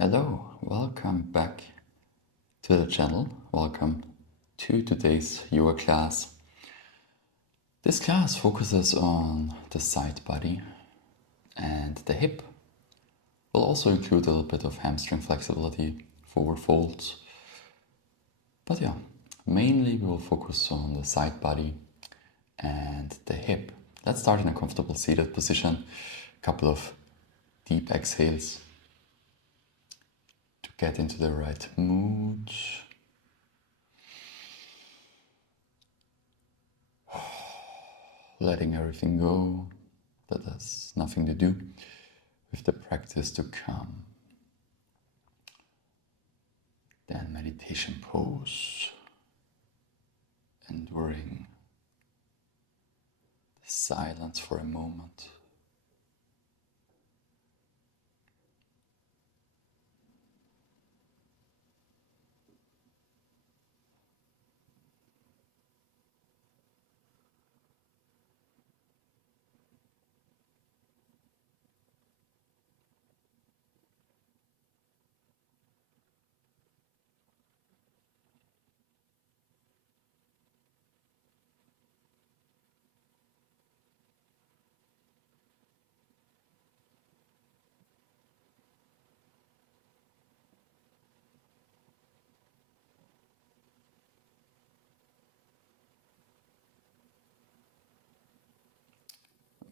Hello, welcome back to the channel. Welcome to today's yoga class. This class focuses on the side body and the hip. We'll also include a little bit of hamstring flexibility, forward folds. But yeah, mainly we will focus on the side body and the hip. Let's start in a comfortable seated position. A couple of deep exhales to get into the right mood. Letting everything go that has nothing to do with the practice to come. Then meditation pose, enduring the silence for a moment.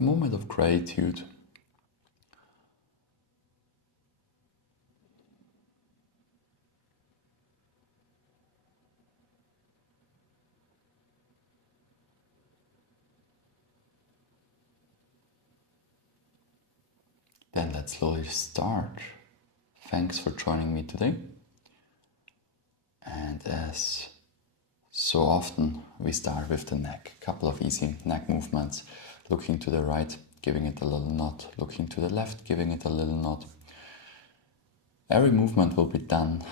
A moment of gratitude. Then let's slowly start. Thanks for joining me today. And as so often, we start with the neck. A couple of easy neck movements. Looking to the right, giving it a little nod. Looking to the left, giving it a little nod. Every movement will be done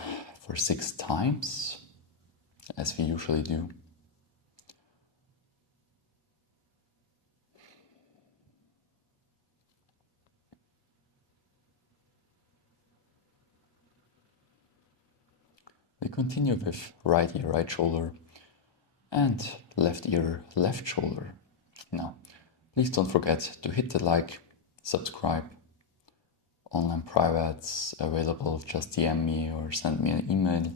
for 6 times, as we usually do. We continue with right ear, right shoulder, and left ear, left shoulder. Now, please don't forget to hit the like, subscribe. Online privates available, just DM me or send me an email.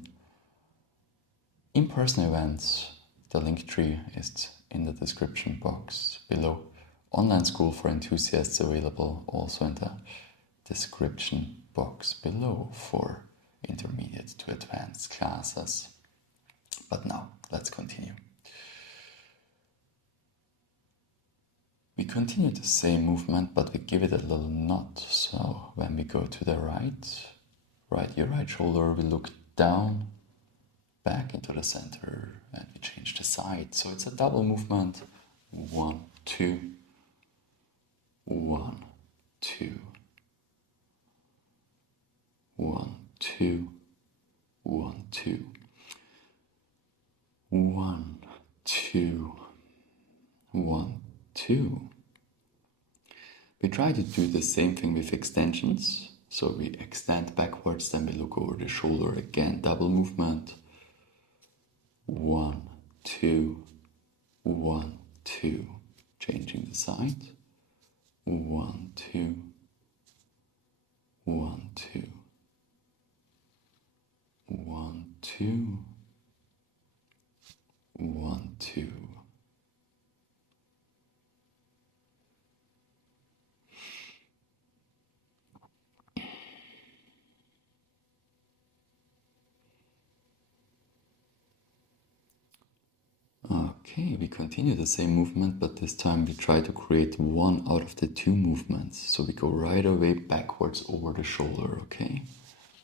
In-person events, the link tree is in the description box below. Online school for enthusiasts available also in the description box below for intermediate to advanced classes. But now, let's continue. We continue the same movement, but we give it a little nod. So when we go to the right ear, right shoulder, we look down, back into the center, and we change the side. So it's a double movement. 1, 2, 1, 2, 1, 2, 1, 2, 1, 2, 1, 2. We try to do the same thing with extensions. So we extend backwards, then we look over the shoulder again, double movement. 1, 2, 1, 2. Changing the side. 1, 2, 1, 2. 1, 2, 1, 2. Okay, we continue the same movement, but this time we try to create one out of the 2 movements. So we go right away backwards over the shoulder, okay?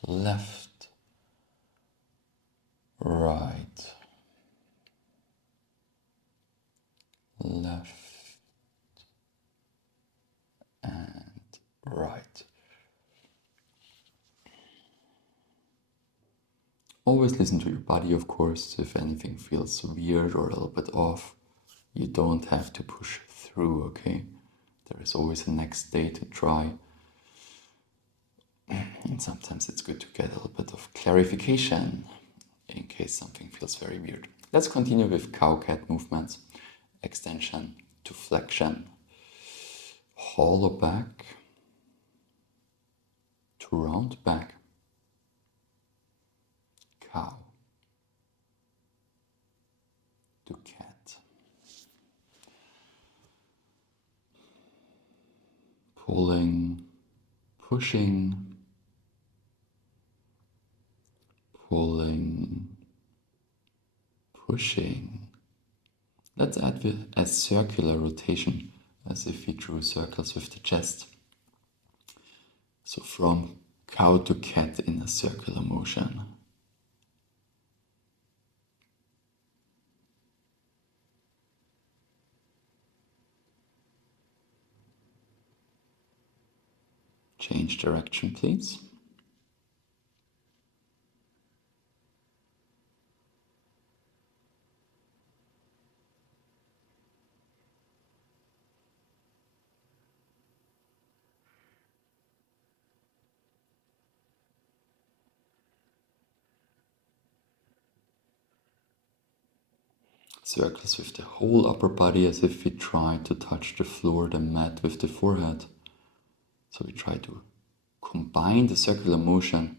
Left, right, left, and right. Always listen to your body, of course. If anything feels weird or a little bit off, you don't have to push through, okay? There is always a next day to try. And sometimes it's good to get a little bit of clarification in case something feels very weird. Let's continue with cow-cat movements. Extension to flexion. Hollow back to round back. Cow to cat. Pulling, pushing, pulling, pushing. Let's add a circular rotation, as if we drew circles with the chest. So from cow to cat in a circular motion. Change direction, please. Circles with the whole upper body, as if we try to touch the floor, the mat, with the forehead. So we try to combine the circular motion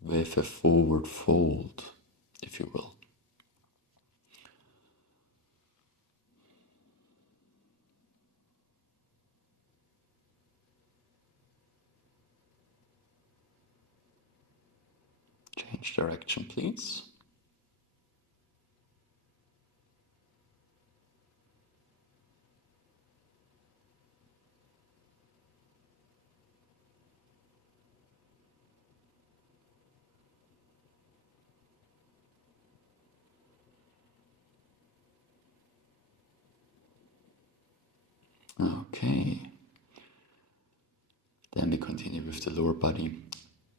with a forward fold, if you will. Change direction, please. Okay. Then we continue with the lower body.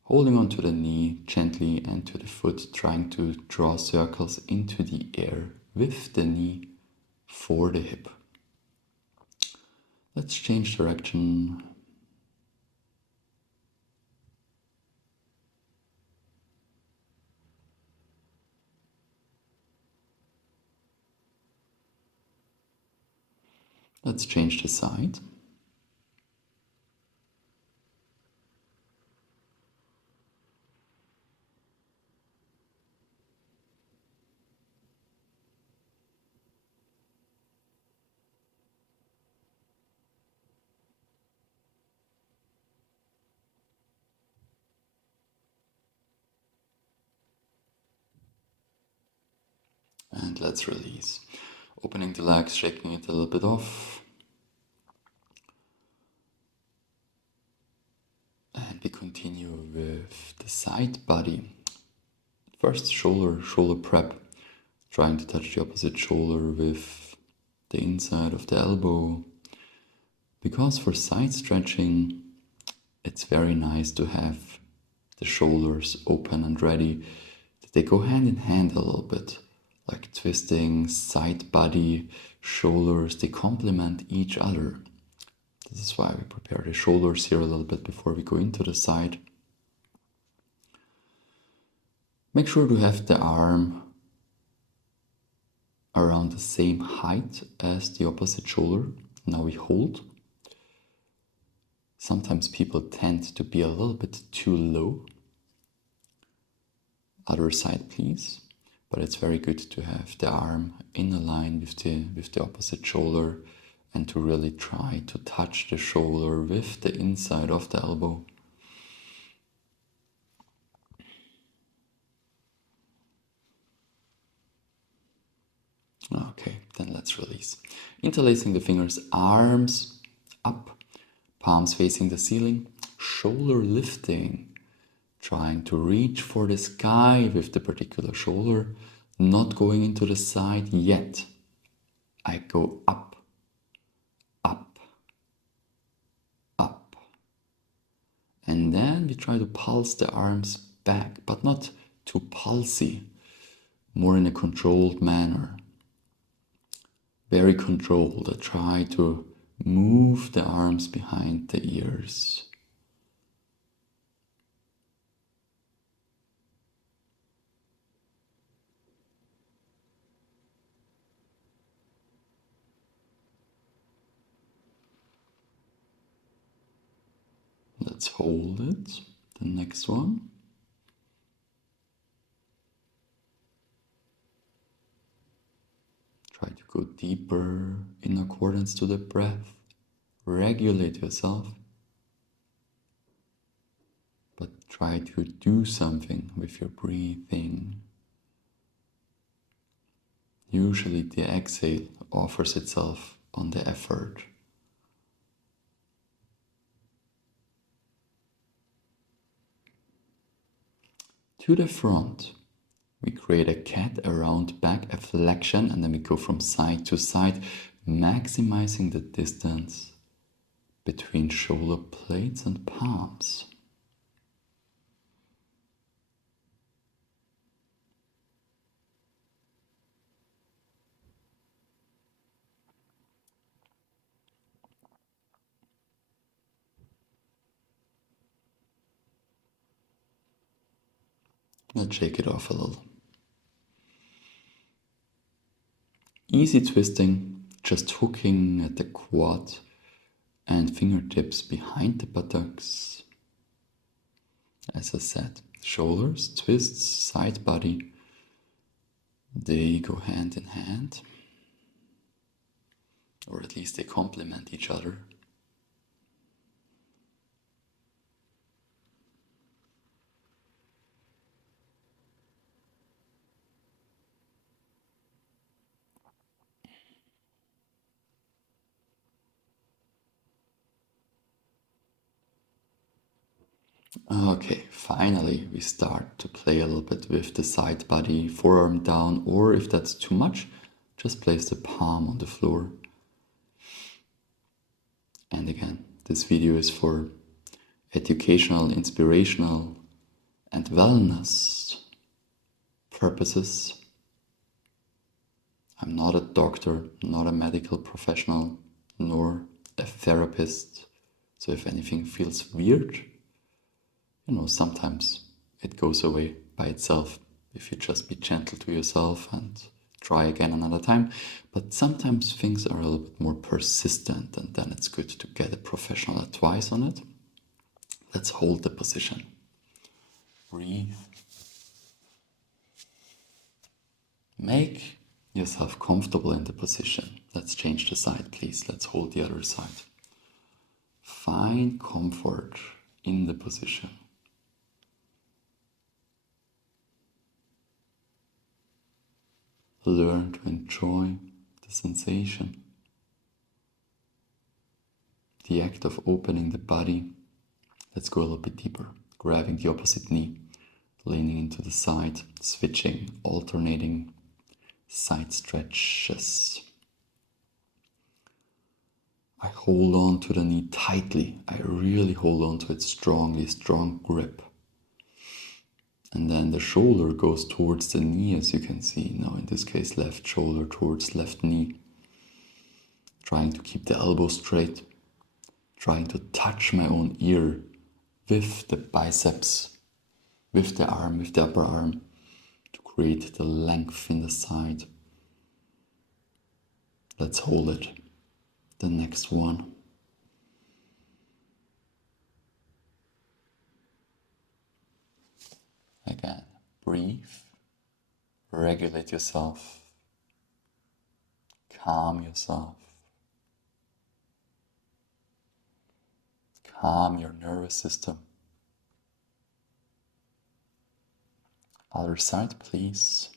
Holding on to the knee gently and to the foot, trying to draw circles into the air with the knee for the hip. Let's change direction. Let's change the side. And let's release. Opening the legs, shaking it a little bit off. And we continue with the side body. First, shoulder prep. Trying to touch the opposite shoulder with the inside of the elbow. Because for side stretching, it's very nice to have the shoulders open and ready. They go hand in hand a little bit. Like twisting, side body, shoulders, they complement each other. This is why we prepare the shoulders here a little bit before we go into the side. Make sure to have the arm around the same height as the opposite shoulder. Now we hold. Sometimes people tend to be a little bit too low. Other side, please. But it's very good to have the arm in a line with the opposite shoulder and to really try to touch the shoulder with the inside of the elbow. Okay, then let's release. Interlacing the fingers, arms up, palms facing the ceiling, shoulder lifting. Trying to reach for the sky with the particular shoulder, not going into the side yet. I go up, up, up. And then we try to pulse the arms back, but not too pulsy, more in a controlled manner. Very controlled. I try to move the arms behind the ears. Let's hold it. The next one. Try to go deeper in accordance to the breath. Regulate yourself. But try to do something with your breathing. Usually the exhale offers itself on the effort. To the front, we create a cat, a round back, a flexion, and then we go from side to side, maximizing the distance between shoulder blades and palms. Let's shake it off a little. Easy twisting, just hooking at the quad and fingertips behind the buttocks. As I said, shoulders, twists, side body, they go hand in hand, or at least they complement each other. Okay, finally we start to play a little bit with the side body, forearm down, or if that's too much, just place the palm on the floor. And again, this video is for educational, inspirational, and wellness purposes. I'm not a doctor, not a medical professional, nor a therapist. So if anything feels weird, sometimes it goes away by itself if you just be gentle to yourself and try again another time. But sometimes things are a little bit more persistent, and then it's good to get a professional advice on it. Let's hold the position. Breathe. Make yourself comfortable in the position. Let's change the side, please. Let's hold the other side. Find comfort in the position. Learn to enjoy the sensation. The act of opening the body. Let's go a little bit deeper. Grabbing the opposite knee, leaning into the side, switching, alternating side stretches. I hold on to the knee tightly. I really hold on to it strongly, strong grip. And then the shoulder goes towards the knee, as you can see. Now in this case, left shoulder towards left knee. Trying to keep the elbow straight. Trying to touch my own ear with the biceps, with the arm, with the upper arm, to create the length in the side. Let's hold it. The next one. Again, breathe, regulate yourself, calm yourself, calm your nervous system. Other side, please.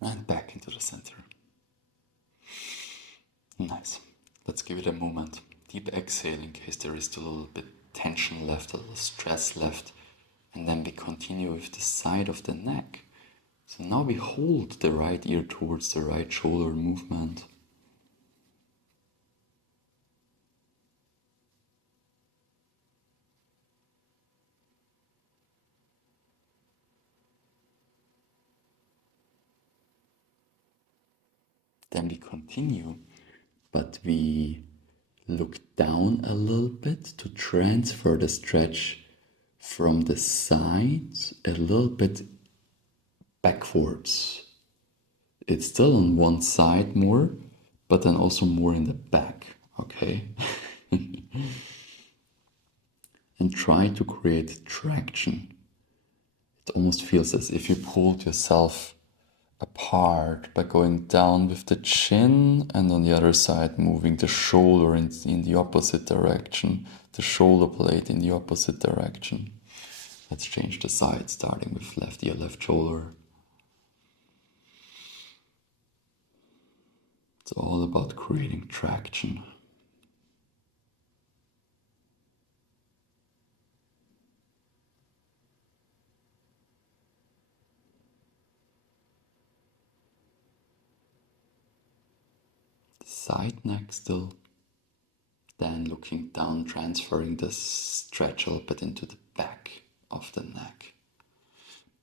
And back into the center. Nice. Let's give it a moment. Deep exhale in case there is still a little bit tension left, a little stress left. And then we continue with the side of the neck. So now we hold the right ear towards the right shoulder movement. Then we continue but we look down a little bit to transfer the stretch from the side a little bit backwards. It's still on one side more, but then also more in the back, okay? And try to create traction. It almost feels as if you pulled yourself apart by going down with the chin, and on the other side moving the shoulder in the opposite direction, the shoulder blade in the opposite direction. Let's change the side, starting with left ear, left shoulder. It's all about creating traction. Side neck still. Then looking down, transferring the stretch a little bit into the back of the neck.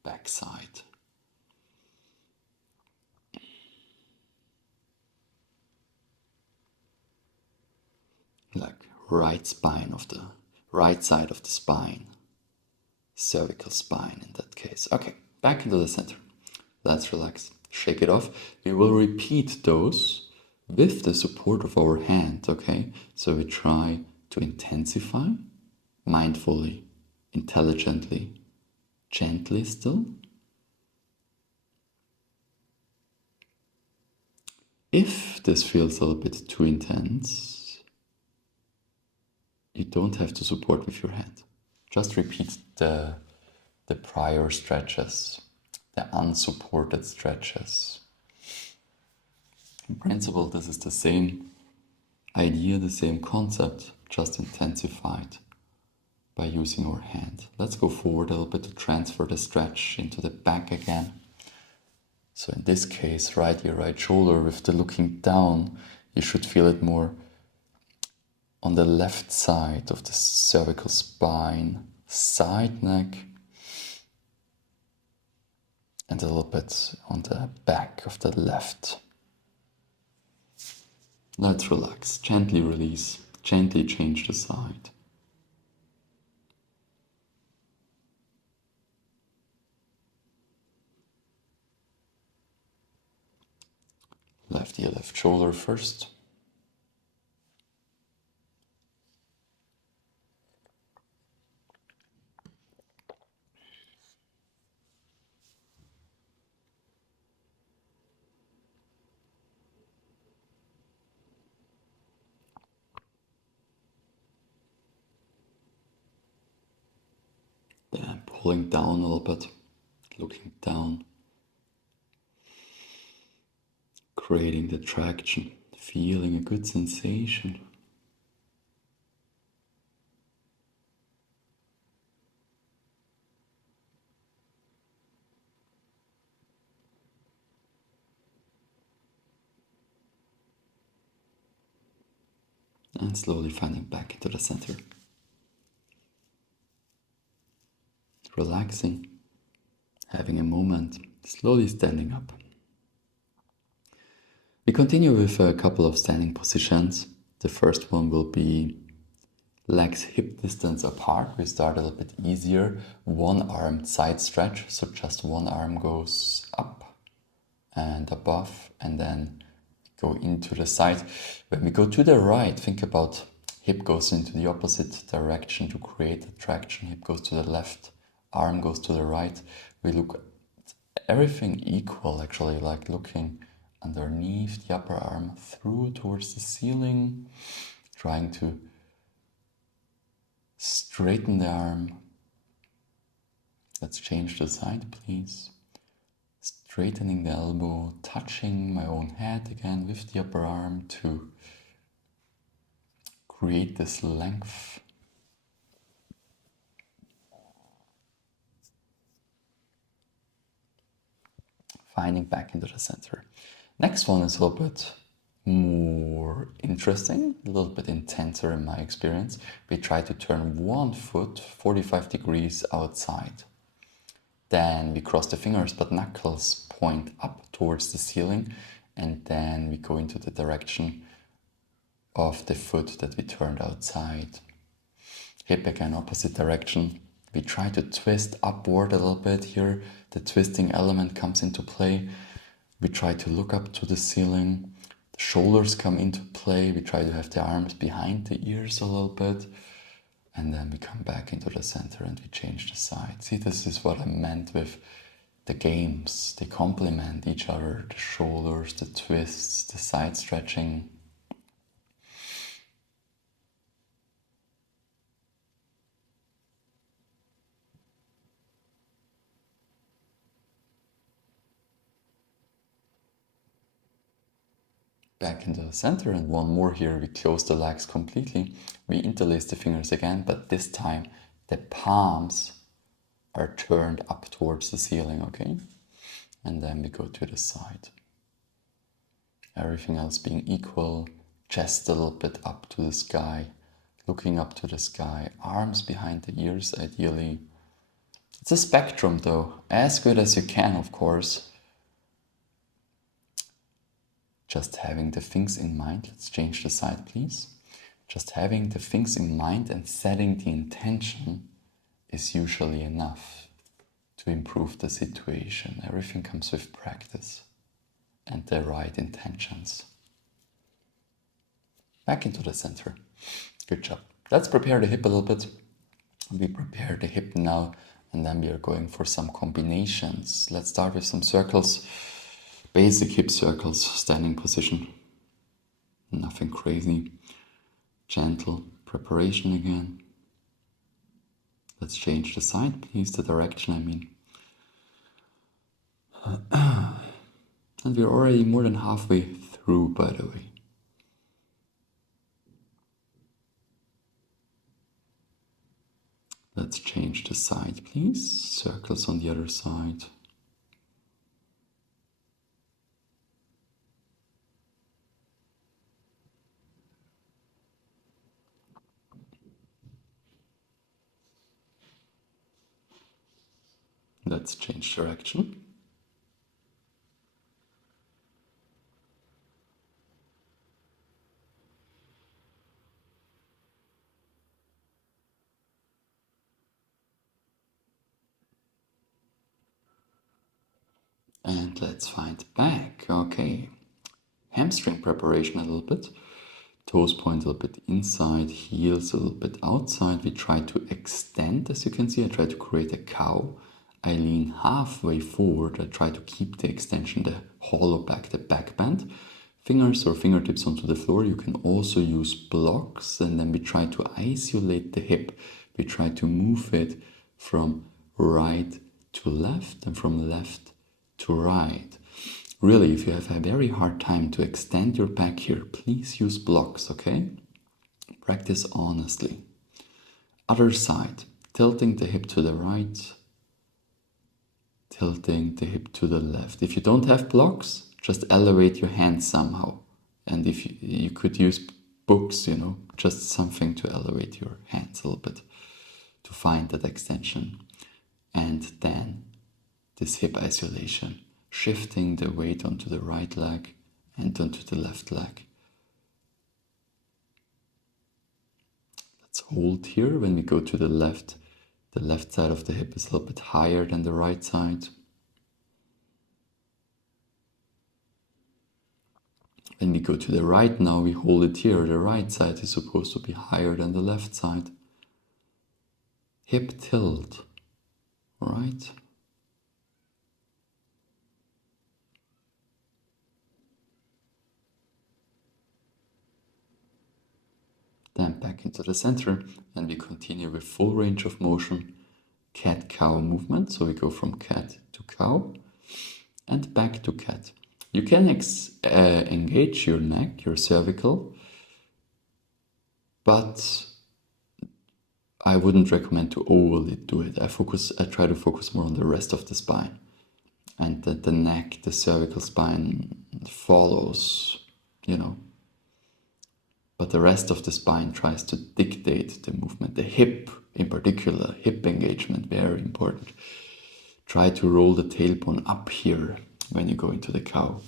Back side. Like right spine of the right side of the spine. Cervical spine in that case. Okay, back into the center. Let's relax. Shake it off. We will repeat those with the support of our hand, okay? So we try to intensify mindfully, intelligently, gently still. If this feels a little bit too intense, you don't have to support with your hand. Just repeat the prior stretches, the unsupported stretches. In principle, this is the same idea, the same concept, just intensified by using our hand. Let's go forward a little bit to transfer the stretch into the back again. So in this case, right ear, right shoulder, with the looking down, you should feel it more on the left side of the cervical spine, side neck, and a little bit on the back of the left. Let's relax, gently release, gently change the side. Left ear, left shoulder first. Then pulling down a little bit, looking down, creating the traction, feeling a good sensation. And slowly finding back into the center. Relaxing, having a moment, slowly standing up. We continue with a couple of standing positions. The first one will be legs hip distance apart. We start a little bit easier. One arm side stretch, so just one arm goes up and above, and then go into the side. When we go to the right, think about hip goes into the opposite direction to create the traction. Hip goes to the left, arm goes to the right. We look at everything equal, actually, like looking underneath the upper arm through towards the ceiling, trying to straighten the arm. Let's change the side, please. Straightening the elbow, touching my own head again with the upper arm to create this length. Finding back into the center. Next one is a little bit more interesting, a little bit intenser in my experience. We try to turn one foot 45 degrees outside. Then we cross the fingers, but knuckles point up towards the ceiling, and then we go into the direction of the foot that we turned outside. Hip again, opposite direction. We try to twist upward a little bit here. The twisting element comes into play. We try to look up to the ceiling. The shoulders come into play. We try to have the arms behind the ears a little bit. And then we come back into the center and we change the side. See, this is what I meant with the games. They complement each other. The shoulders, the twists, the side stretching. Back into the center, and one more here. We close the legs completely. We interlace the fingers again, but this time the palms are turned up towards the ceiling, okay? And then we go to the side. Everything else being equal, chest a little bit up to the sky, looking up to the sky, arms behind the ears ideally. It's a spectrum though, as good as you can, of course. Just having the things in mind. Let's change the side, please. Just having the things in mind and setting the intention is usually enough to improve the situation. Everything comes with practice and the right intentions. Back into the center. Good job. Let's prepare the hip a little bit. We prepare the hip now, and then we are going for some combinations. Let's start with some circles. Basic hip circles, standing position. Nothing crazy. Gentle preparation again. Let's change the side, please, the direction, I mean. And we're already more than halfway through, by the way. Let's change the side, please. Circles on the other side. Let's change direction. And let's find back. Okay. Hamstring preparation a little bit. Toes point a little bit inside, heels a little bit outside. We try to extend, as you can see. I try to create a cow. I lean halfway forward. I try to keep the extension, the hollow back, the back bend. Fingers or fingertips onto the floor. You can also use blocks, and then we try to isolate the hip. We try to move it from right to left and from left to right. Really, if you have a very hard time to extend your back here, please use blocks, okay? Practice honestly. Other side, tilting the hip to the right, tilting the hip to the left. If you don't have blocks, just elevate your hands somehow. And if you could use books, just something to elevate your hands a little bit to find that extension. And then this hip isolation, shifting the weight onto the right leg and onto the left leg. Let's hold here. When we go to the left side of the hip is a little bit higher than the right side. When we go to the right now, we hold it here. The right side is supposed to be higher than the left side. Hip tilt, right? Then back into the center, and we continue with full range of motion, cat-cow movement. So we go from cat to cow and back to cat. You can engage your neck, your cervical, but I wouldn't recommend to overly do it. I try to focus more on the rest of the spine, and that the neck, the cervical spine follows, but the rest of the spine tries to dictate the movement. The hip, in particular, hip engagement, very important. Try to roll the tailbone up here when you go into the cow.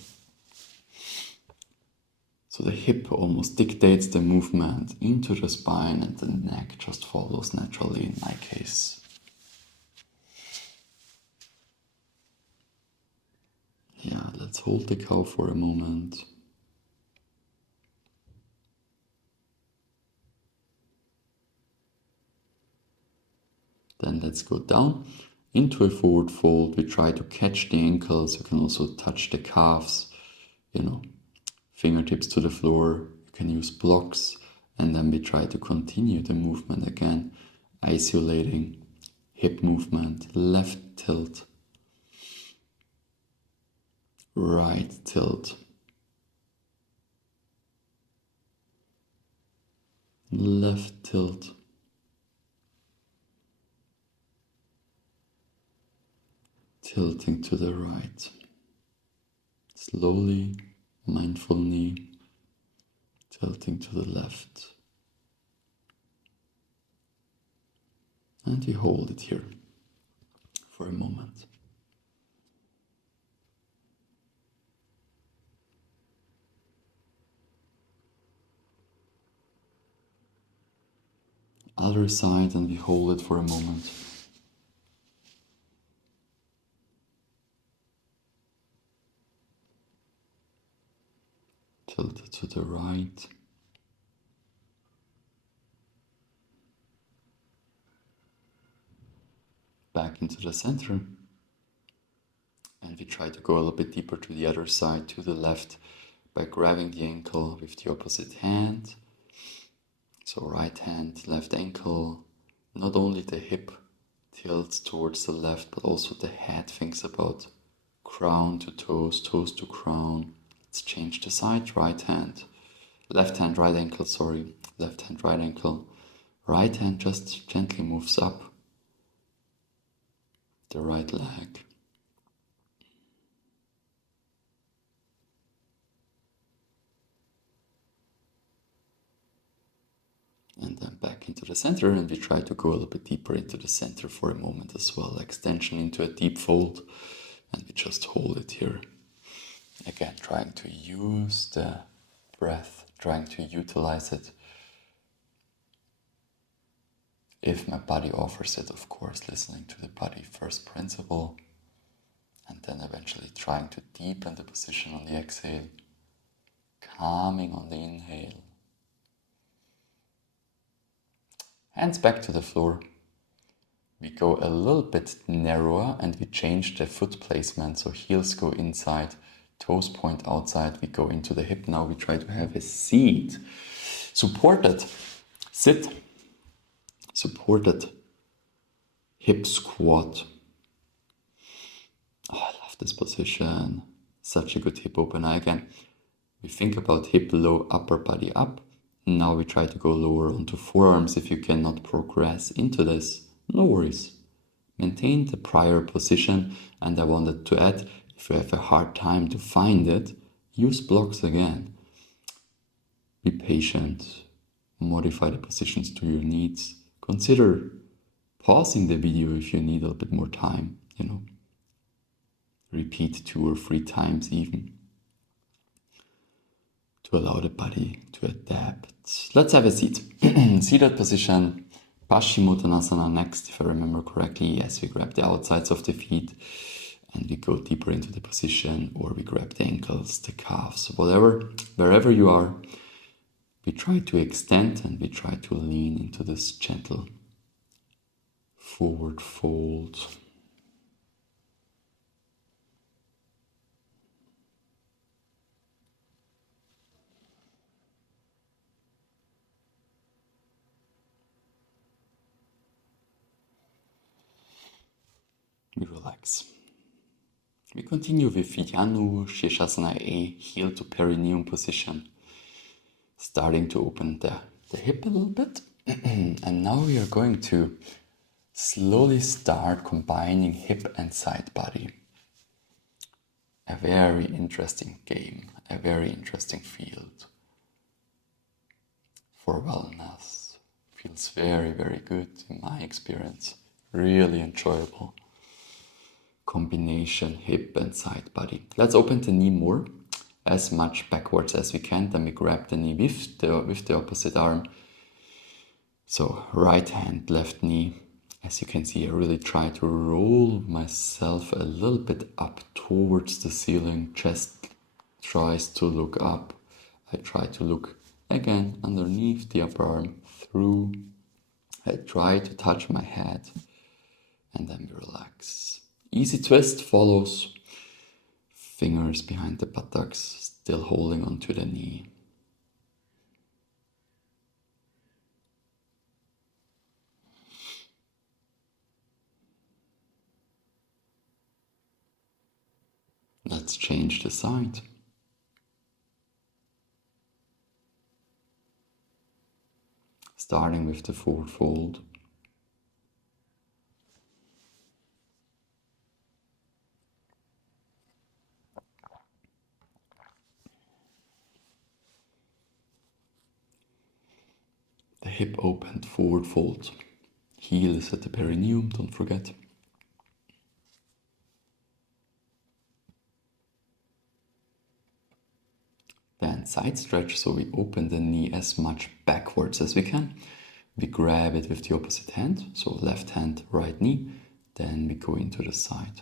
So the hip almost dictates the movement into the spine and the neck just follows naturally in my case. Yeah, let's hold the cow for a moment. Then let's go down into a forward fold. We try to catch the ankles. You can also touch the calves, fingertips to the floor. You can use blocks. And then we try to continue the movement again, isolating hip movement, left tilt, right tilt, left tilt, tilting to the right. Slowly, mindful knee, tilting to the left. And you hold it here for a moment. Other side, and we hold it for a moment. Tilt it to the right. Back into the center. And we try to go a little bit deeper to the other side, to the left, by grabbing the ankle with the opposite hand. So right hand, left ankle. Not only the hip tilts towards the left, but also the head thinks about crown to toes, toes to crown. Let's change the side, right hand. Left hand, right ankle, sorry. Left hand, right ankle. Right hand just gently moves up the right leg. And then back into the center, and we try to go a little bit deeper into the center for a moment as well. Extension into a deep fold, and we just hold it here. Again, trying to use the breath, trying to utilize it. If my body offers it, of course, listening to the body first principle, and then eventually trying to deepen the position on the exhale, calming on the inhale. Hands back to the floor. We go a little bit narrower and we change the foot placement. So heels go inside, toes point outside. We go into the hip. Now we try to have a seat. Supported. Sit. Supported. Hip squat. Oh, I love this position. Such a good hip opener. Again, we think about hip low, upper body up. Now we try to go lower onto forearms. If you cannot progress into this, no worries. Maintain the prior position. And I wanted to add, if you have a hard time to find it, use blocks again. Be patient. Modify the positions to your needs. Consider pausing the video if you need a little bit more time, Repeat 2 or 3 times even, to allow the body to adapt. Let's have a seat. Seated position, Paschimottanasana next, if I remember correctly. Yes, we grab the outsides of the feet and we go deeper into the position, or we grab the ankles, the calves, whatever, wherever you are. We try to extend and we try to lean into this gentle forward fold. We relax. We continue with Janu Shirshasana A, heel to perineum position. Starting to open the hip a little bit. And now we are going to slowly start combining hip and side body. A very interesting game, a very interesting field for wellness. Feels very, very good in my experience. Really enjoyable combination, hip and side body. Let's open the knee more. as much backwards as we can. Then we grab the knee with the opposite arm. So right hand, left knee. As you can see, I really try to roll myself a little bit up towards the ceiling. Chest tries to look up. I try to look again underneath the upper arm, through. I try to touch my head, and then we relax. Easy twist follows. Fingers behind the buttocks, still holding onto the knee. Let's change the side. Starting with the forward fold. The hip opened, forward fold. Heel is at the perineum, don't forget. Then side stretch, so we open the knee as much backwards as we can. We grab it with the opposite hand, so left hand, right knee. Then we go into the side.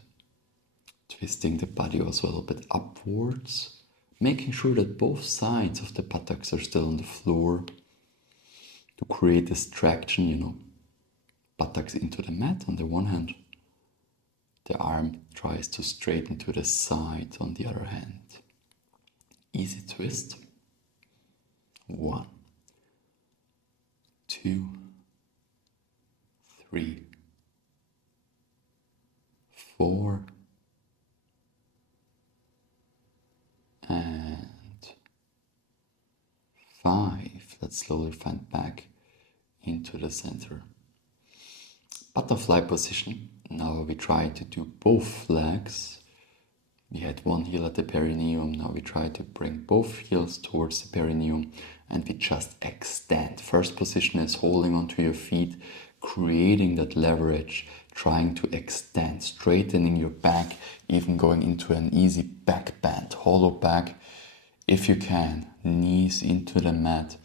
Twisting the body also a little bit upwards. Making sure that both sides of the buttocks are still on the floor. To create this traction, buttocks into the mat on the one hand. The arm tries to straighten to the side on the other hand. Easy twist. 1, 2, 3, 4, and 5. Let's slowly find back into the center. Butterfly position. Now we try to do both legs. We had one heel at the perineum. Now we try to bring both heels towards the perineum and we just extend. First position is holding onto your feet, creating that leverage, trying to extend, straightening your back, even going into an easy back bend, hollow back. If you can, knees into the mat,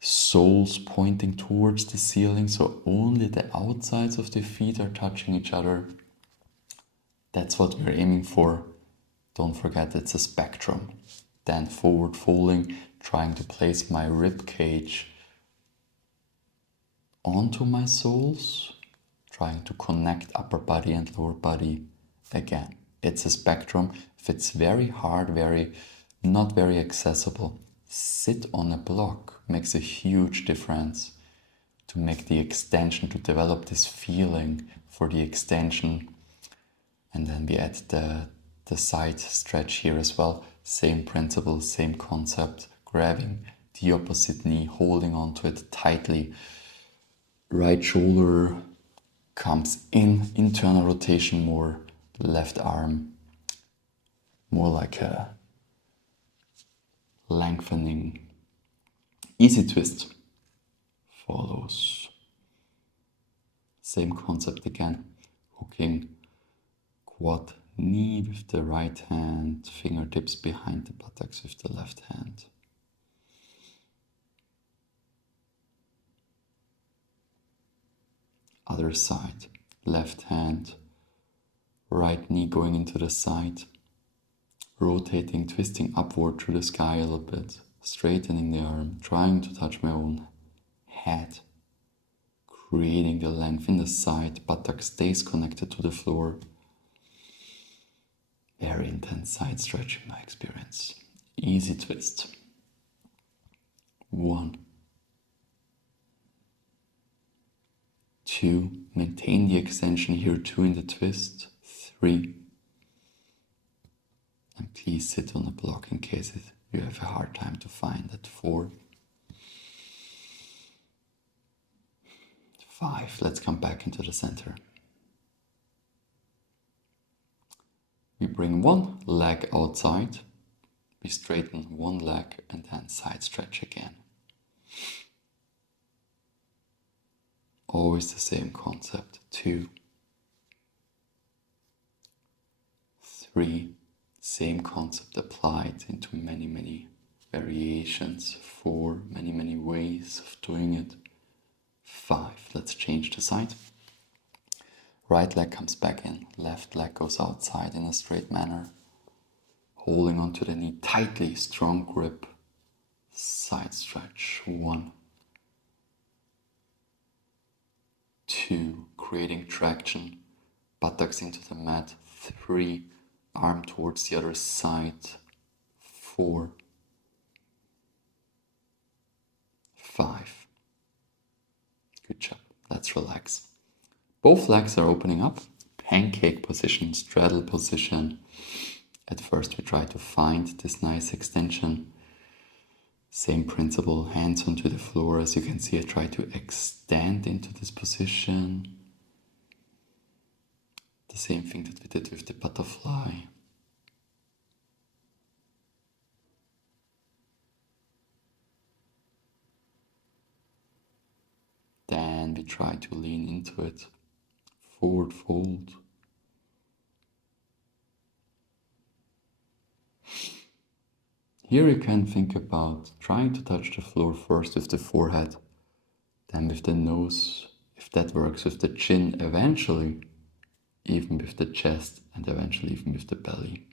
soles pointing towards the ceiling, so only the outsides of the feet are touching each other. That's what we're aiming for. Don't forget it's a spectrum. Then forward folding, trying to place my rib cage onto my soles, trying to connect upper body and lower body. Again, it's a spectrum. If it's very hard, not very accessible, sit on a block. Makes a huge difference to make the extension, to develop this feeling for the extension. And then we add the side stretch here as well. Same principle, same concept. Grabbing the opposite knee, holding onto it tightly. Right shoulder comes in, internal rotation more. Left arm more like a lengthening. Easy twist follows. Same concept again. Hooking quad knee with the right hand, fingertips behind the buttocks with the left hand. Other side, left hand, right knee going into the side, rotating, twisting upward through the sky a little bit, straightening the arm, trying to touch my own head, creating the length in the side, buttock stays connected to the floor. Very intense side stretch in my experience. Easy twist. 1, 2, maintain the extension here, 2 in the twist, 3, and please sit on a block in case you have a hard time to find it, 4, 5, let's come back into the center. We bring one leg outside, we straighten one leg and then side stretch again. Always the same concept, 2, 3, Same concept applied into many variations. 4, many ways of doing it. 5, let's change the side. Right leg comes back in, left leg goes outside in a straight manner. Holding onto the knee tightly, strong grip. Side stretch. 1, 2, creating traction. Buttocks into the mat. 3, arm towards the other side. 4, 5. Good job. Let's relax. Both legs are opening up. Pancake position, straddle position. At first we try to find this nice extension. Same principle, hands onto the floor. As you can see, I try to extend into this position. The same thing that we did with the butterfly. Then we try to lean into it. Forward fold. Here you can think about trying to touch the floor first with the forehead, then with the nose, if that works, with the chin eventually, even with the chest, and eventually even with the belly.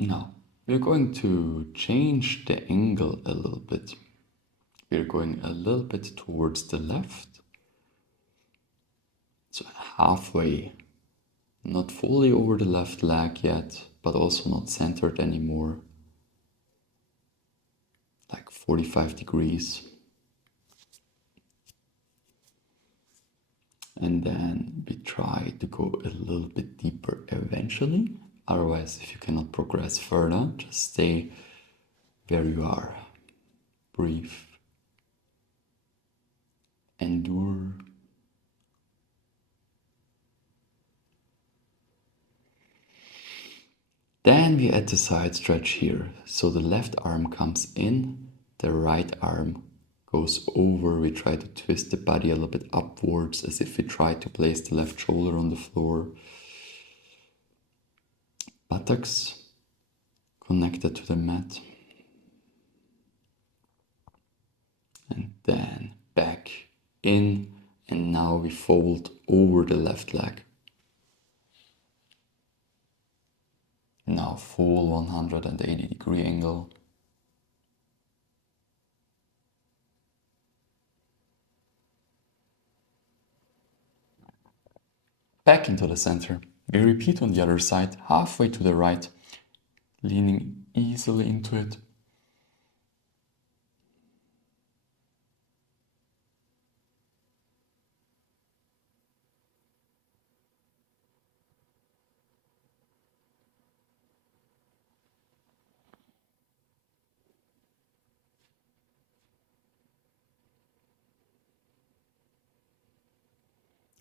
Now, we're going to change the angle a little bit. We're going a little bit towards the left. So halfway, not fully over the left leg yet, but also not centered anymore. Like 45 degrees. And then we try to go a little bit deeper eventually. Otherwise, if you cannot progress further, just stay where you are. Breathe. Endure. Then we add the side stretch here. So the left arm comes in, the right arm goes over. We try to twist the body a little bit upwards as if we try to place the left shoulder on the floor. Buttocks connected to the mat. And then back in, and now we fold over the left leg. Now full 180-degree angle. Back into the center. We repeat on the other side, halfway to the right, leaning easily into it.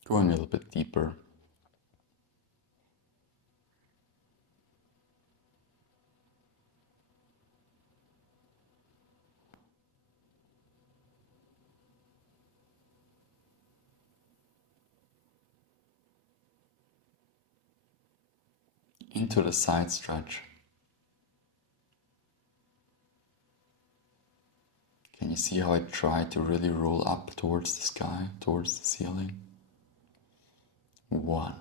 Going a little bit deeper. Into the side stretch. Can you see how I try to really roll up towards the sky, towards the ceiling? 1.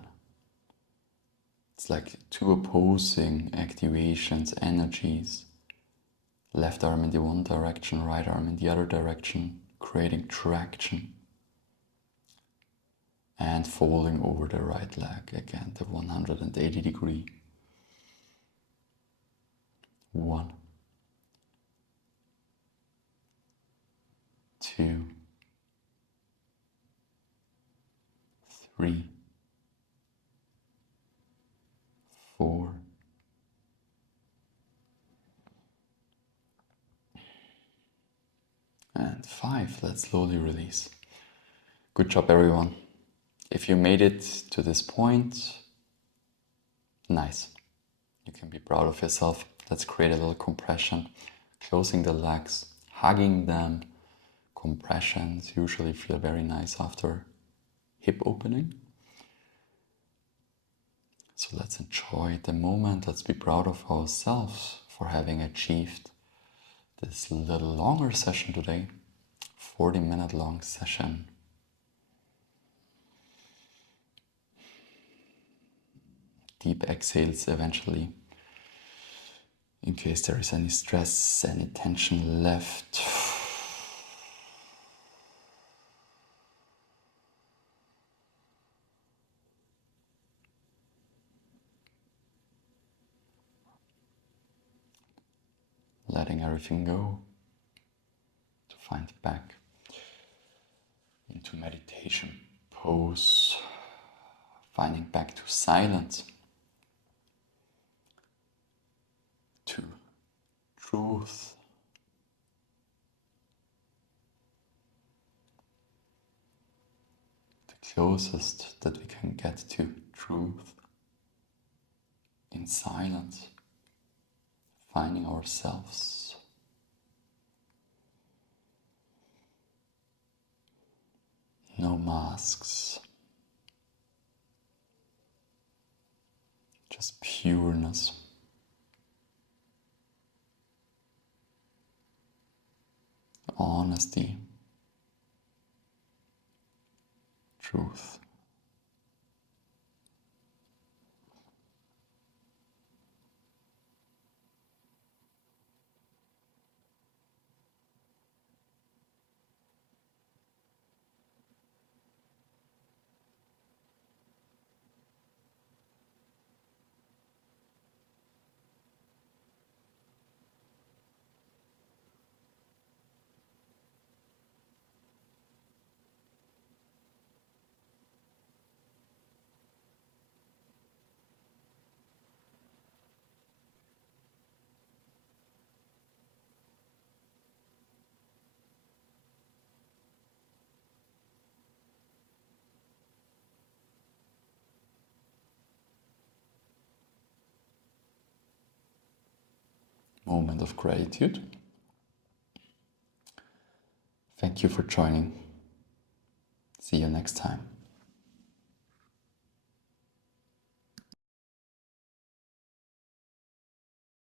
It's like two opposing activations, energies. Left arm in the one direction, right arm in the other direction, creating traction. And folding over the right leg, again, the 180 degree. 1, 2, 3, 4, and 5. Let's slowly release. Good job, everyone. If you made it to this point, nice. You can be proud of yourself. Let's create a little compression, closing the legs, hugging them. Compressions usually feel very nice after hip opening. So let's enjoy the moment. Let's be proud of ourselves for having achieved this little longer session today. 40-minute long session. Deep exhales eventually, in case there is any stress, any tension left. Letting everything go to find back into meditation pose, finding back to silence, to truth, the closest that we can get to truth in silence, finding ourselves. No masks, just pureness. Honesty, truth. Moment of gratitude. Thank you for joining. See you next time.